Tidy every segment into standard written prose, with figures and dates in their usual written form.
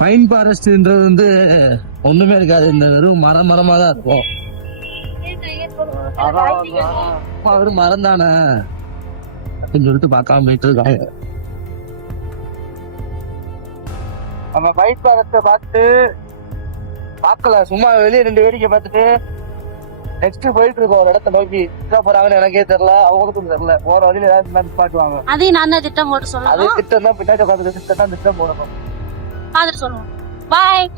Pine ஃபாரஸ்ட்ன்றது வந்து ஒண்ணுமே இருக்காது, இந்த வெறும் மரமா தான் இருக்கும். வெறும் மரம் தானே அப்படின்னு சொல்லிட்டு பார்க்காம போயிட்டு இருக்காங்க. நம்ம பைன் ஃபாரஸ்ட பார்த்துட்டு பார்க்கல, சும்மா வெளியே 2 வேடிக்கை பார்த்துட்டு நெக்ஸ்ட் போயிட்டு இருக்கோம் ஒரு இடத்த நோக்கி. எங்க போறாங்கன்னு எனக்கே தெரியல, அவங்களுக்கும் தெரியல. போற வழியில ஏதாவது பாட்டுவாங்க, அதையும் நான் தான் திட்டம் போட்டு சொல்லணும். அது திட்டம் தான் பின்னாடி உட்காந்து திட்டம் போடணும், பார்த்துட்டு சொல்லுவோம். பாய்.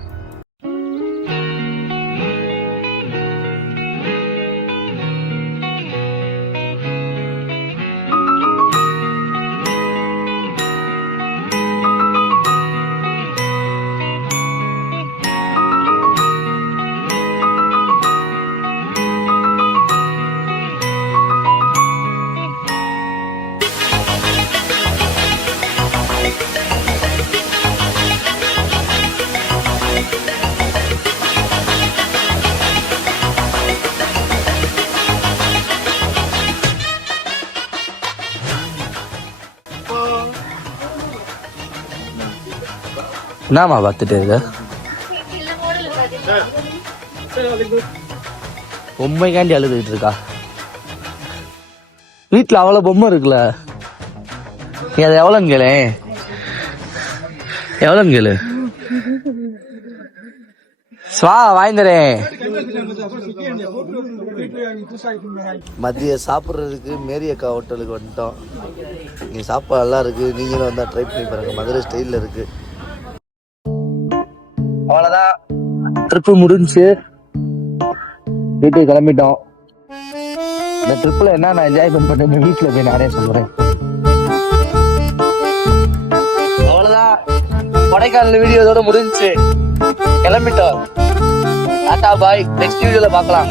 என்னமா பார்த்துட்டு இருக்க? பொம்மைக்காண்டி அழுதுகிட்டு இருக்கா? வீட்டுல அவ்வளவு பொம்மை இருக்குல்ல, நீ அதை எவ்வளோன்னு கேளு, எவ்வளோன்னு கேளு. ஸ்வா வாய்ந்தரேன். மதிய சாப்பிட்றதுக்கு மேரியக்கா ஹோட்டலுக்கு வந்துட்டோம். நீ சாப்பாடு நல்லா இருக்கு, நீங்களும் வந்தா ட்ரை பண்ணி பாருங்க, மதுரை ஸ்டைல்ல இருக்கு. அவ்வளவுதான், ட்ரிப்பு முடிஞ்சு வீட்டுக்கு கிளம்பிட்டோம். இந்த ட்ரிப்ல என்ன நான் என்ஜாய் பண்ணேன் வீட்டுல போய் நானே சொல்றேன். அவ்வளவுதான், கொடைக்கானல் வீடியோ இதோட முடிஞ்சு கிளம்பிட்டோம். டாடா பாய், நெக்ஸ்ட் வீடியோல பார்க்கலாம்.